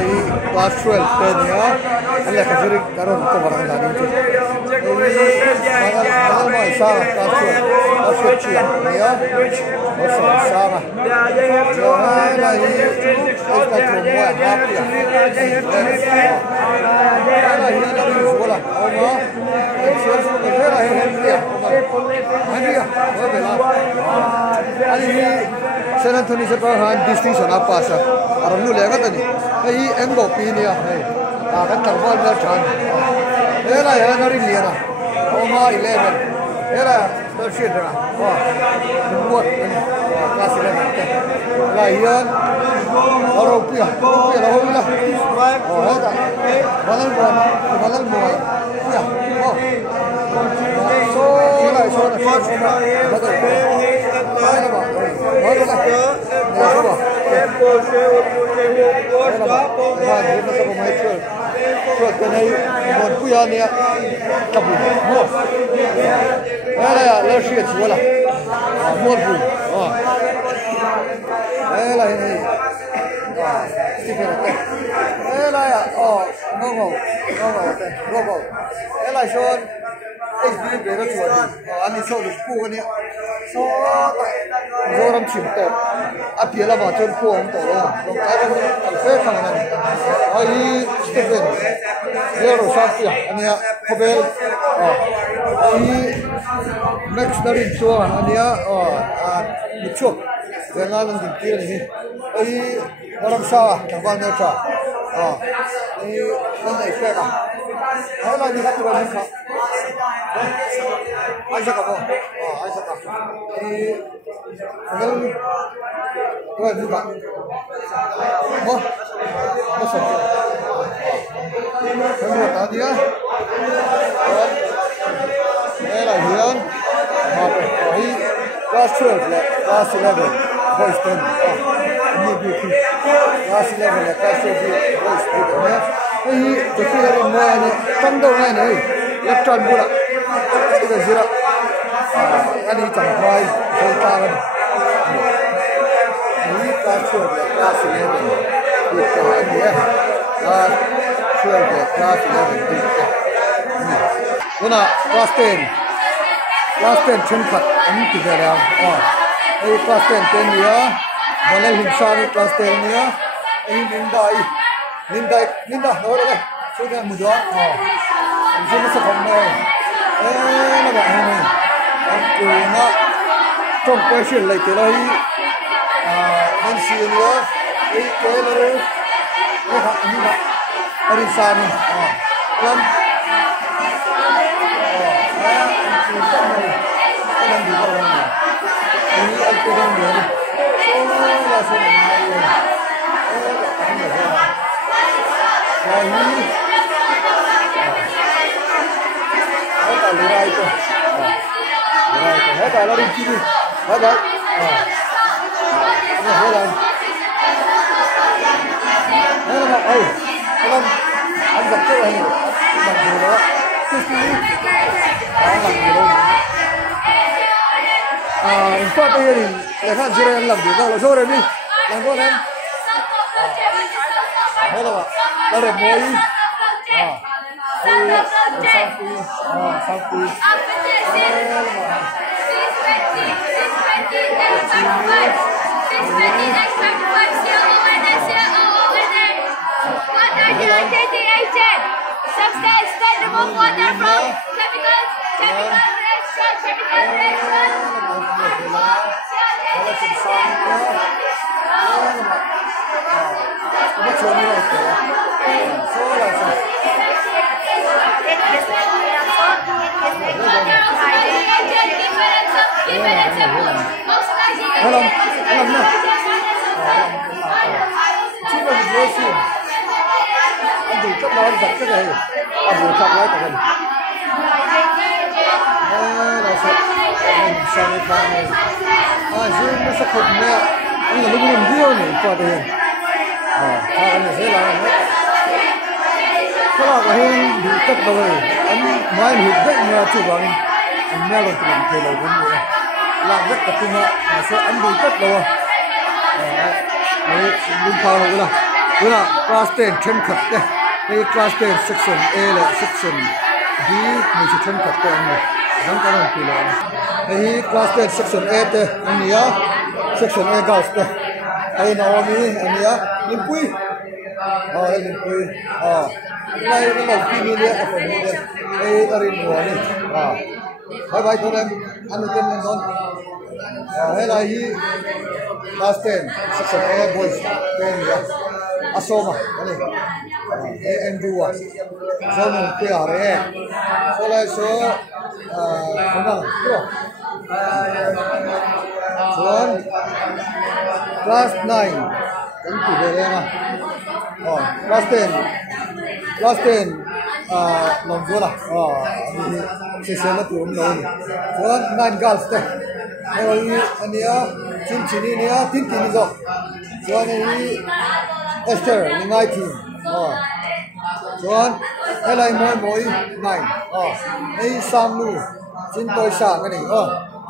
ai class 12 ten ya alle ka juri karon ko barang dani tu magal mai sa class 12 chi ya oso sa ma yo na hi esta tu mo ha pia ana hi na ni bola o ma so so ke ra he pia ani ya o bela ani San Antonio se pa han distinction apa sa aram nu lega tani ei embo pinia ei a kan tarbal na chan era ya na rin liana o ma 11 era to shit ra wa buat class 11 la hian aro pia la hola o hata balal mo pia o so la so cái này một cái này tập mua đây là lơ xịt chúa là mua bù đây là này đây là ngô đây là son cái gì về đó chúa đi anh đi sâu được cua này so rồi làm chìm tổ à phía là vào chân cua ông tổ luôn còn cái đó còn phê thằng này ai Stephen giờ rồi sao kìa anh em có bé ai Max dari chua anh em một chút về ngang lên đỉnh kia này ai làm sao thằng con này sao ai con này phê à hay là đi bắt tụi mình không ai sẽ không ai sẽ không thì mình rồi đi bạn mua sắm cái mua tao đi á đây là hiền mà phải class 12 là class 11 boys 10 như vậy class 11 là class 12 boys 10 nhé cái khi là mua này trong đầu này electron bula itu zira ani champai voltaran ini kelas 11 itu ini ya kelas 11 itu mana kelas 10 cengkat ini tiga yang ini kelas 10 ya boleh hinsani kelas 10 ya ini Linda orang sudah muda Ini masuk kamar. Nak buat apa ni? Aku nak trong question lại cái này. Nên xin nhớ cái này cái học như vậy. Ở xa này. Lần. Lần đi đâu này? Ini anh cái đang đi. Là sao này? Ini lehkha itu, lehkha lari kiri, ada, ini heran, kalau anda tu ini, anda dulu, empat ini, lehkha zirlai yang lebih, kalau sore ni, yang kau kan, ada apa, lari moi. Sapi. Giật cái này, buồn thật đấy cả mình. Là sao? Mình sang cái thang này. Riêng nó sẽ không nè. Nhưng mà lúc mình riêu này qua đây. Thang này sẽ làm hết. Cái là cái hình bị cắt rồi. Anh mai hụt đấy nhà chủ bằng. Anh mẹ rồi thì làm thế này cũng được. Làm rất tập trung ạ. Sẽ anh bị cắt rồi. Đấy, mình phao rồi là. Wala class 10 chen khat te. Hey class 10 section A le section B ni se chen khat te ani. Dang ka ron pi la. Hey class 10 section A te ania section A girls te. Hey Naomi ania limpui. Limpui. Lai nó pi ni le a phone ni le. Hey arin mo ni. Bye bye thôi em. Ăn được lên con. Hay là hi class 10 section A boys tên gì Asoma này Andrew số mình quay ở đây số lại số không nào chưa số class 9 cái chủ đề đây mà class 10 lòng số là sẽ mất tuổi rồi số 9 girls đây anh nhớ team chini nhớ team chini rồi số này Esther ni ngay team số cái này mỗi này ấy sang nu chính tôi sang cái này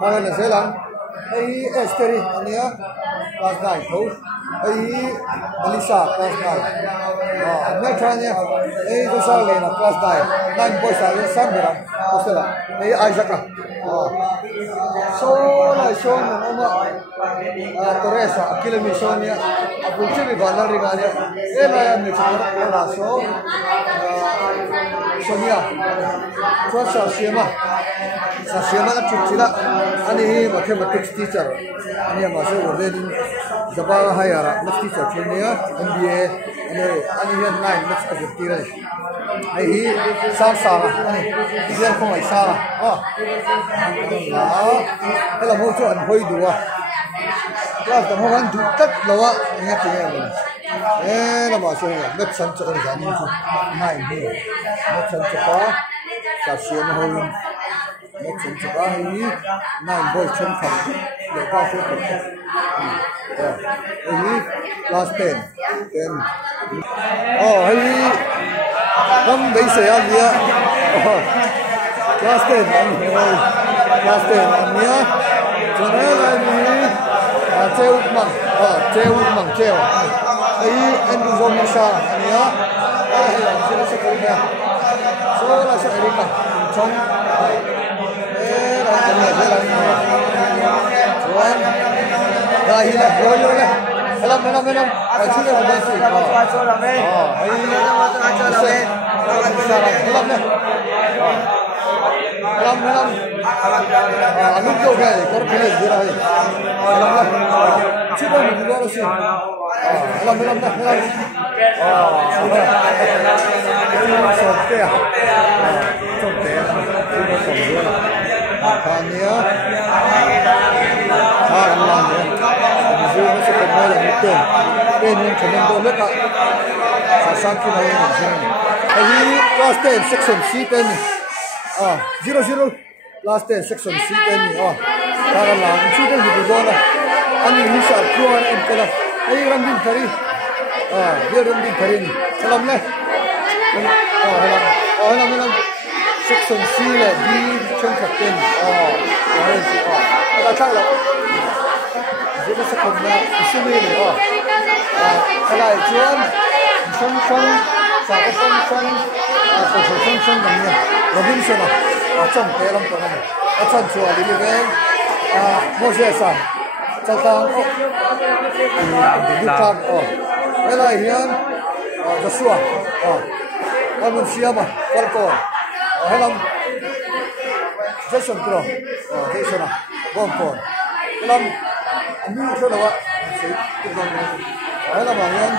còn là sẽ làm ấy Esther anh nhớ class 9 thôi ấy Melissa class 9 anh try nhé ấy tôi sang lên là class 9 boys sang sang được Hosteller ấy Isaac so la so no Teresa akilemi so nia apulche bi bala rigalia ela me chara ela so Sonia so sa siema na chuchila ani mathematics teacher ani ma se wording zabara hayara math teacher chenia MBA ani hian 9 maths ka tira ai sa ani hian ko ai sa là mua cho anh hơi đùa là tao muốn ăn đủ tất lâu á nghe tiếng em là bảo sao nhỉ mất sân cho cái gì chứ này nhỉ mất sân cho có cả xuyên hơn mất sân cho có hay này bồi chân thật để cao số một ấy last 10 hay không bây giờ gì á last 10 anh ơi last 10 anh nhớ cho nên là mình treo ấy anh đi dùng sa anh nhớ hay là sẽ sẽ có nha số là sẽ đi cả trong là cái này sẽ là rồi đây là rồi này làm phải chú ý là cái gì làm anh lúc này có cái gì gì đây chỉ có mình đó thôi làm class 10 section C10 00 class 10 section C10 karena lang C10 di zona ani hisa keluar entah ai rambin tari dia rambin tari salam leh halam section C le di changkat ada tak lah jadi sekolah isumi ni kalau jual song namanya Robinson trong tế lắm tao này chân chùa đi lên Moses chân tao đi thang cái này hiền Joshua anh muốn xem mà con cò hay lắm Jason Pro Jason bom con cái lắm anh đi chỗ nào ạ hay là bảo hiền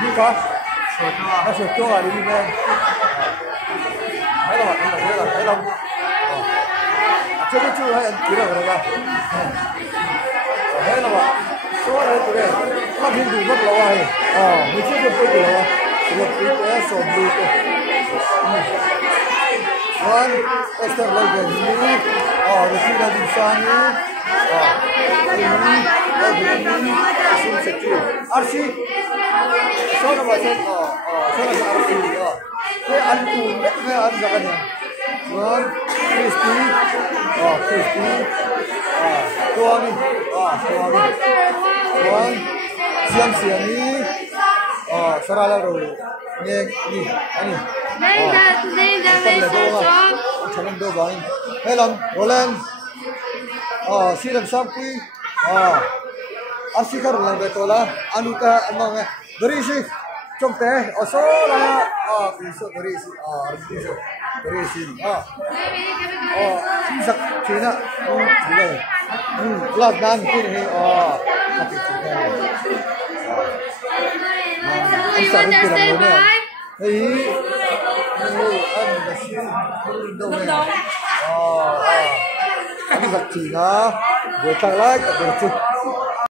đi cả nó sẽ cho đi lên thấy đâu chưa hay anh chỉ là cái đó thấy đâu ạ số này tụi này nó hiện đủ mất lâu rồi mình chưa được cái gì đâu được cái số đủ rồi Esther lấy về đi được khi là đi sang đi xin sẽ chịu Archie số nào mà số nào Archie cái anh cũng cái anh ra cái này rồi Christy tuan rồi siam siam ni sarala ro nghe ni ani đây là cho channel do bang hello roland si ram sam kui asikar lang betola anuka amang dari si trong te oso la piso dari si piso dari si sak china dile lat dan kin he tapi china you understand why? hey an nasi do anh sak china buat tak like